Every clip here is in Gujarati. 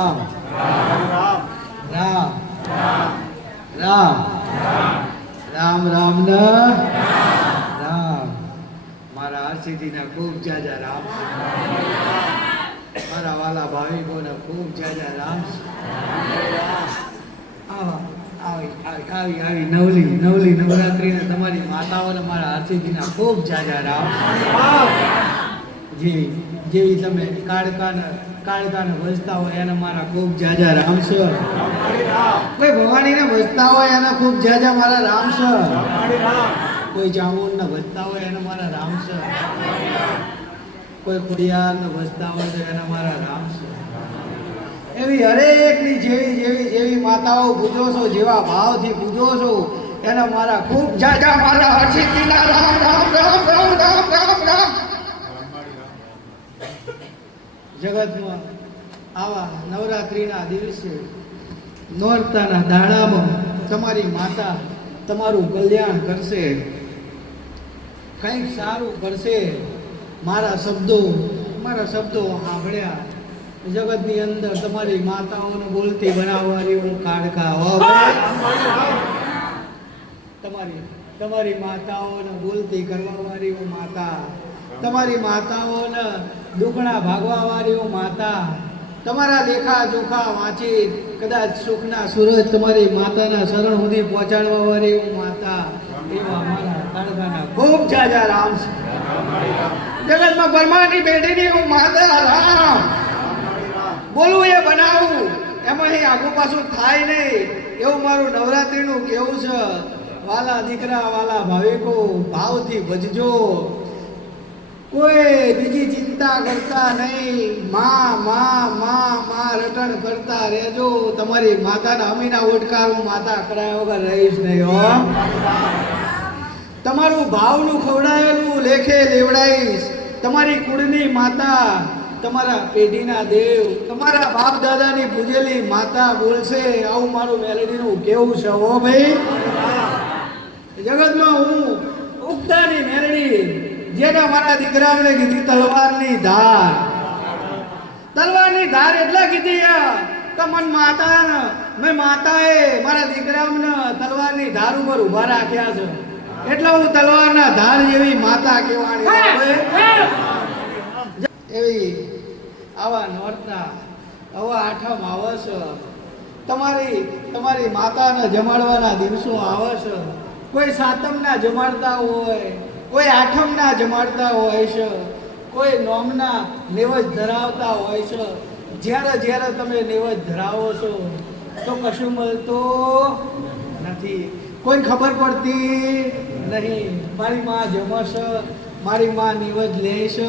રામ રામ રામ રામ રામ ન રામ. મારા હરસિદ્ધિના ખૂબ જાજા રામ. મારા વાલા ભાવિકોને ખૂબ જાજા રામ. આવી નવલી નવરાત્રીને તમારી માતાઓને મારા હરસિદ્ધિના ખૂબ જાજા રામ. જેવી તમે કાળકાને ભજતા હોય એને મારા ખૂબ જાજા રામ છે. કોઈ ભવાનીને ભજતા હોય એને ખૂબ જાજા મારા રામ છે. કોઈ ચામુંડને ભજતા હોય એને મારા રામ છે. કોઈ ખોડિયારને ભજતા હોય તો એને મારા રામ છે. એવી હરેકની જેવી માતાઓ પૂજો છો, જેવા ભાવથી પૂજો છો એને મારા ખૂબ જાજા મારા હરસિદ્ધિના રામ રામ રામ રામ રામ રામ રામ. જગતમાં આવા નવરાત્રિના દિવસે નોરતાના દાડામાં તમારી માતા તમારું કલ્યાણ કરશે, કંઈક સારું કરશે. મારા શબ્દો સાંભળ્યા જગતની અંદર તમારી માતાઓને બોલતી બનાવવાની હું કાળકા તમારી માતાઓને બોલતી કરવાવાળી હું માતા, તમારી માતાઓને દુખણા ભાગવા વાળી હું માતા, તમારા લેખા જોખા વાંચી કદાચ સુખના સૂરજ તમારી માતાના શરણ સુધી પહોંચાડવા વાળી હું માતા. એવા મારા કાળકાના ખૂબ જાજા રામ છે. જગતમાં બ્રહ્માની બેટીની હું માતા રામ. બોલવું એ બનાવું એમાં અહીં આગુ પાછું થાય નહીં એવું મારું નવરાત્રીનું કેવું છે. વાલા દીકરા વાલા ભાવિકો ભાવથી ભજજો, કોઈ બીજી ચિંતા કરતા નહીં. માં રટણ કરતા રહેજો. તમારી માતાના અમીના ઓટકાર હું માતા કરાયા વગર રહીશ નહીં હો. તમારું ભાવનું ખવડાયેલું લેખે લેવડાઈશ. તમારી કુળની માતા, તમારા પેઢીના દેવ, તમારા બાપ દાદાની પૂજેલી માતા બોલશે. આવું મારું મેલેડીનું કેવું છે હો ભાઈ. જગતમાં હું ઉગતાની મેલડી જેને મારા દીકરાને કીધી તલવારની ધાર. તલવારની ધાર એટલે કીધી કે મેં માતાએ મારા દીકરાને તલવારની ધાર ઉપર ઉભા રાખ્યા છે એટલે હું તલવારના ધાર જેવી માતા કહેવાની. એવી આવા નોરતા આવા આઠમ આવે છે. તમારી માતાને જમાડવાના દિવસો આવે છે. કોઈ સાતમના જમાડતા હોય, કોઈ આઠમના જમાડતા હોય છે, કોઈ નોમના નેવજ ધરાવતા હોય છે. જ્યારે તમે નેવજ ધરાવો છો તો કશું મળતું નથી, કોઈ ખબર પડતી નહીં. મારી માં જમશે, મારી માં નેવજ લે છે.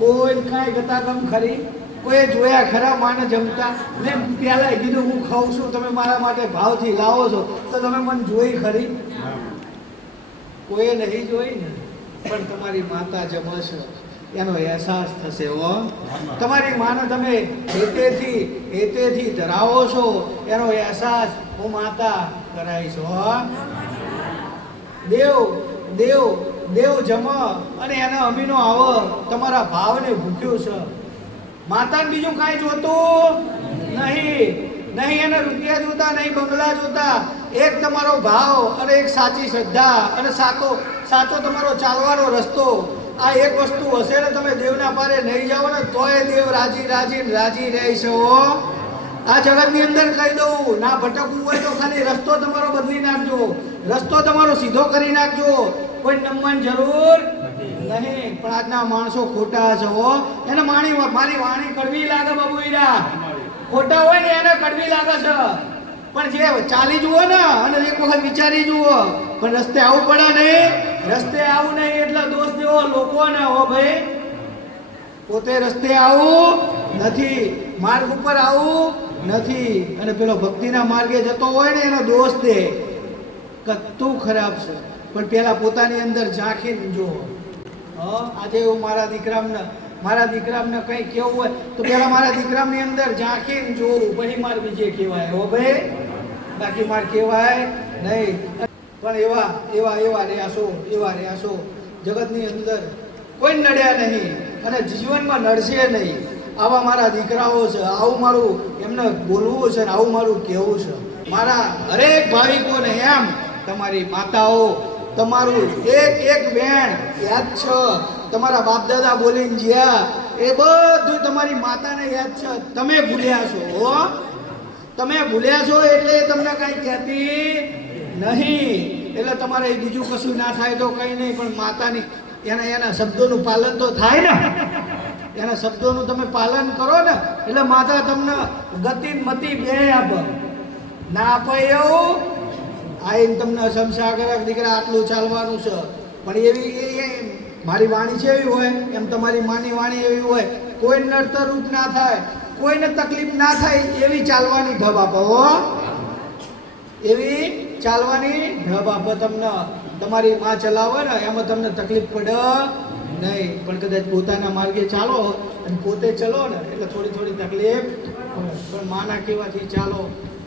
કોઈ કાંઈ ગતાગમ ખરી? કોઈ જોયા ખરા માને જમતા? મેં પહેલાં કીધું હું ખાઉં છું, તમે મારા માટે ભાવથી લાવો છો તો તમે મને જોઈ ખરી? કોઈ નહીં જોઈ ને. પણ તમારી માતા જમશે એનો અહેસાસ થશે હો. તમારી માને તમે હેતેથી ધરાવો છો એનો અહેસાસ હું માતા કરાવીશ હો. દેવ જમ અને એનો અમીનો આવો તમારા ભાવને ભૂખ્યું છે. માતાને બીજું કાંઈ જોતું નહીં એને રૂપિયા જોતા, નહીં બંગલા જોતા. એક તમારો ભાવ અને એક સાચી શ્રદ્ધા અને સાચો તમારો ચાલવાનો રસ્તો. આ એક વસ્તુ હશે ને તમે દેવના પારે નહીં જાઓ ને તોય દેવ રાજી રહેશે હો. આ જગતની અંદર કહી દઉં, ના ભટકવું હોય તો ખાલી રસ્તો તમારો બદલી નાખજો, રસ્તો તમારો સીધો કરી નાખજો. કોઈ નમવાની જરૂર નહીં. પણ આજના માણસો ખોટા છે હો. એને મારી વાણી કડવી લાગે બાબુઈડા. ખોટા હોય ને એને કડવી લાગે છે. પણ જે ચાલી જુઓ ને અને એક વખત વિચારી જુઓ. પણ રસ્તે આવવું પડે નહીં. રસ્તે આવું નહીં એટલે દોષ દેવો લોકોને હો ભાઈ. પોતે રસ્તે આવું નથી, માર્ગ ઉપર આવું નથી. અને પેલો ભક્તિના માર્ગે જતો હોય ને એનો દોષ દે કે તું ખરાબ છે. પણ પેલા પોતાની અંદર ઝાંખીને જો. આજે હું મારા દીકરામને કંઈ કેવું હોય તો પેલા મારા દીકરાની અંદર ઝાંખીને જોવું, પછી મારે બીજે કહેવાય હો ભાઈ. બાકી મારે કહેવાય નહીં. પણ એવા રહ્યા છો જગતની અંદર કોઈ નડ્યા નહીં અને જીવનમાં નડશે નહીં. આવા મારા દીકરાઓ છે, આવું મારું એમને બોલવું છે ને આવું મારું કહેવું છે. મારા હરેક ભાવિકોને એમ તમારી માતાઓ, તમારું એક એક બેન યાદ છે, તમારા બાપ દાદા બોલીને જ્યાં એ બધું તમારી માતાને યાદ છે. તમે ભૂલ્યા છો, તમે ભૂલ્યા છો એટલે તમને કઈ કહેતી નહીં. એટલે તમારે બીજું કશું ના થાય તો કઈ નહીં, પણ માતાની એના શબ્દોનું પાલન તો થાય ને. એના શબ્દોનું તમે પાલન કરો ને એટલે માતા તમને ગતિ મતિ બે આપે. ના આપે એવું આઈને તમને શમશા કરે દીકરા આટલું ચાલવાનું છે, પણ એવી મારી વાણી છે એવી હોય એમ તમારી માની વાણી એવી હોય, કોઈ નડતર રૂપ ના થાય, કોઈને તકલીફ ના થાય એવી ચાલવાની ઢબ આપો. એવી ચાલવાની ઢબ આપો તમને. તમારી માં ચલાવે ને એમાં તમને તકલીફ પડે નહીં, પણ કદાચ પોતાના માર્ગે ચાલો અને પોતે ચલો ને એટલે થોડી થોડી તકલીફ, પણ માના કહેવાથી ચાલો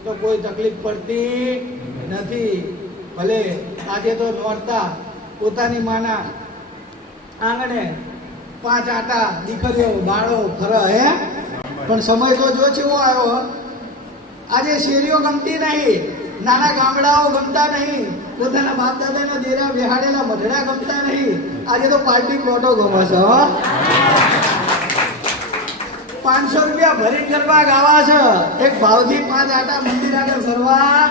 તો કોઈ તકલીફ પડતી નથી. ભલે આજે તો નોરતા પોતાની માના આંગણે 5 આટા દીકરીઓ બાળો ફરે હે, પણ સમય તો જો કેવો આવ્યો. આજે શેરીઓ ગમતી નહીં, નાના ગામડાઓ ગમતા નહીં, પોતાના બાપ દાદાના દેરા બેહાડેલા મઢડા ગમતા નહીં. આજે તો પાર્ટી પ્લોટો ગમે છે. 500 રૂપિયા ભરી ગરબા ગાવા છે, એક ભાવથી 5 આટા મંદિર આગળ ફરવા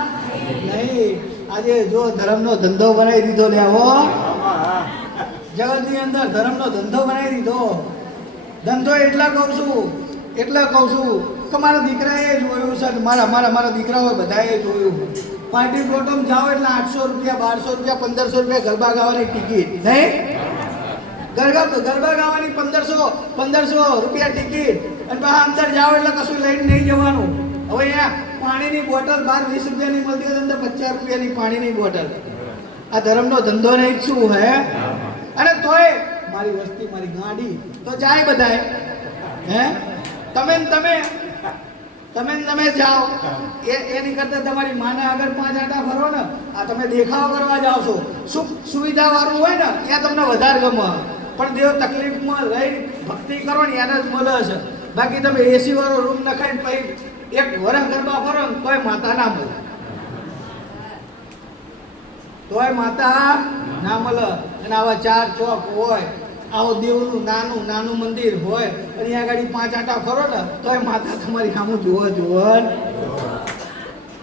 નહીં. આજે જો ધર્મનો ધંધો બનાવી દીધો લેવો, જગતની અંદર ધર્મનો ધંધો બનાવી દીધો. ધંધો એટલા કહું છું કે મારા દીકરાએ જોયું છે, મારા દીકરાઓ બધાએ જોયું. પાર્ટી પ્લોટમાં જાઓ એટલે 800 રૂપિયા, 1200 રૂપિયા, 1500 રૂપિયા ગરબા ગાવાની ટિકિટ નહીં. ગરબા ગાવાની 1500 રૂપિયા ટિકિટ, અને બહાર અંદર જાઓ એટલે કશું લઈને નહીં જવાનું. હવે અહીંયા પાણીની બોટલ બહાર 20 રૂપિયાની મળતી હોય, અંદર 50 રૂપિયાની પાણીની બોટલ. આ ધર્મનો ધંધો નહીં શું હે? અને તોય મારી વસ્તી મારી ગાડી તો જાય બધાય હે. તમે જાઓ એની કરતા તમારી માના આગળ 5 આટા ફરો ને, આ તમે દેખાવ કરવા જાઓ છો, સુખ સુવિધા વાળું હોય ને ત્યાં તમને વધારે ગમે, પણ દેવ તકલીફમાં રહી ભક્તિ કરો ને એને જ મળે છે. બાકી તમે એસી વાળો રૂમ નખાઈને પછી એક વરસ ગરબા ફરો ને તોય માતા ના મળે, ના મળે. અને આવા 4 ચોક હોય, આવો દેવનું નાનું મંદિર હોય, અને અહીંયા આગળ 5 આટા ફરો ને તોય માતા તમારી સામું જોવો.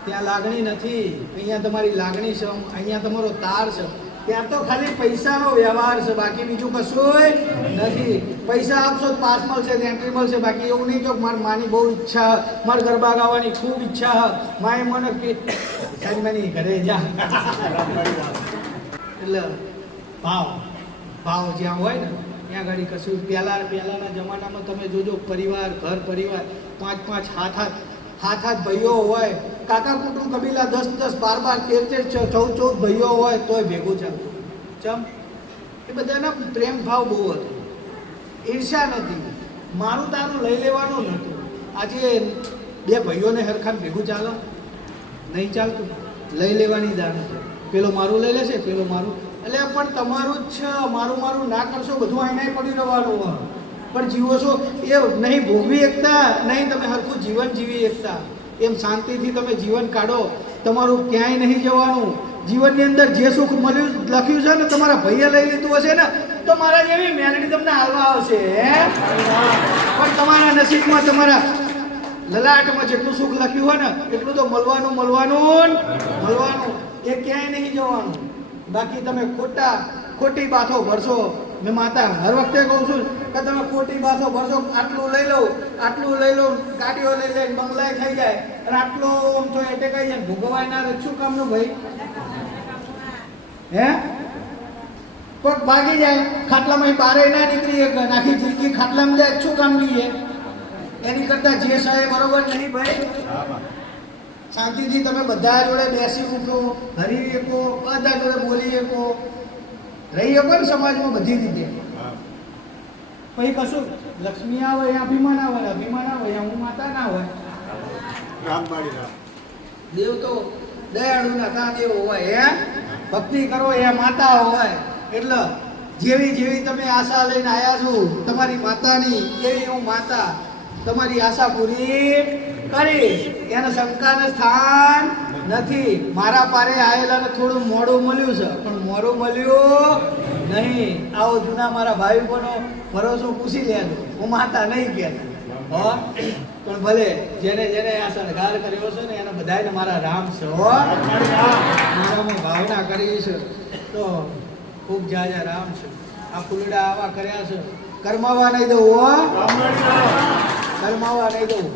ત્યાં લાગણી નથી, અહીંયા તમારી લાગણી છે, અહીંયા તમારો તાર છે. ત્યાં તો ખાલી પૈસાનો વ્યવહાર છે, બાકી બીજું કશું નથી. પૈસા આપશો તો પાસ મળશે, એન્ટ્રી મળશે, બાકી એવું નહીં કે મારી માની બહુ ઈચ્છા, મારે ગરબા ગાવાની ખૂબ ઈચ્છા, માએ મને કે ઘરે જા. એટલે ભાવ જ્યાં હોય ને ત્યાં આગળ કશું. પહેલાના જમાનામાં તમે જોજો, ઘર પરિવાર 5 હાથ ભાઈઓ હોય, કાકા કુટુંબ કબીલા 10 12 13 14 ભાઈઓ હોય તોય ભેગું ચાલતું. ચમ એ બધાના પ્રેમ ભાવ બહુ હતો, ઈર્ષ્યા નથી, મારું તારું લઈ લેવાનું નહોતું. આજે 2 ભાઈઓને હરખાન ભેગું ચાલો નહીં ચાલતું, લઈ લેવાની દાન છે. પેલો મારું લઈ લેશે, પેલો મારું, એટલે પણ તમારું જ છે. મારું ના કરશો બધું આઈને પડી રહેવાનું, પણ જીવો છો એ નહીં ભોગવી એકતા, નહીં તમે હરખું જીવન જીવી એકતા. એમ શાંતિથી તમે જીવન કાઢો, તમારું ક્યાંય નહીં જવાનું. જીવનની અંદર જે સુખ મળ્યું લખ્યું છે ને, તમારા ભાઈએ લઈ લીધું હશે ને તો મારા જેવી મેલડી તમને હાલવા આવશે, પણ તમારા નસીબમાં તમારા લલાટમાં જેટલું સુખ લખ્યું હોય ને એટલું તો મળવાનું એ ક્યાંય નહીં જવાનું. બાકી તમે ખોટી બાથો ભરશો. મેં માતા હર વખતે કહું છું કે તમે ખોટી બાથો ભરશો, આટલું લઈ લો, ગાડીઓ લઈ લે, બંગલાય થઈ જાય, અને આટલો આમ તો એટેક આવી જાય, ભોગવાય ના રહે, શું કામનું ભાઈ? હે કોક ભાગી જાય ખાટલામાં, બારે ના નીકળી નાખી જિંદગી ખાટલામાં જાય, શું કામ લઈએ? એની કરતા જે સાહેબ બરોબર નહીં ભાઈ. શાંતિથી તમે બધા જોડે બેસી ઉઠો, હરી શકો, બધા જોડે બોલી શકો, રહી શકો ને સમાજમાં બધી રીતે. પછી કશું લક્ષ્મી આવે અહીંયા અભિમાન આવે અહીંયા હું માતા ના હોય. દેવ તો દયાળુ ના તા દેવ હોય, ભક્તિ કરો એ માતા હોય. એટલે જેવી તમે આશા લઈને આવ્યા છો તમારી માતાની, એવી હું માતા. તમારી આશા પૂરી કરીશ. એને શંકાને સ્થાન નથી. મારા પારે આયેલાને થોડું મોડું મળ્યું છે, પણ મોડું મળ્યું નહીં. આવો જૂના મારા ભાઈ બહેનો ભરોસો પૂછી લેજો, હું માતા નહીં કહેતા. પણ ભલે જેને જેને આ શણગાર કર્યો છે ને એને બધાને મારા રામ છે. મારામાં ભાવના કરી છે તો ખૂબ જાજા રામ છે. આ ફૂલડા આવા કર્યા છે, કરમાવા નહીં દઉં. કરમાવા નહીં દઉં.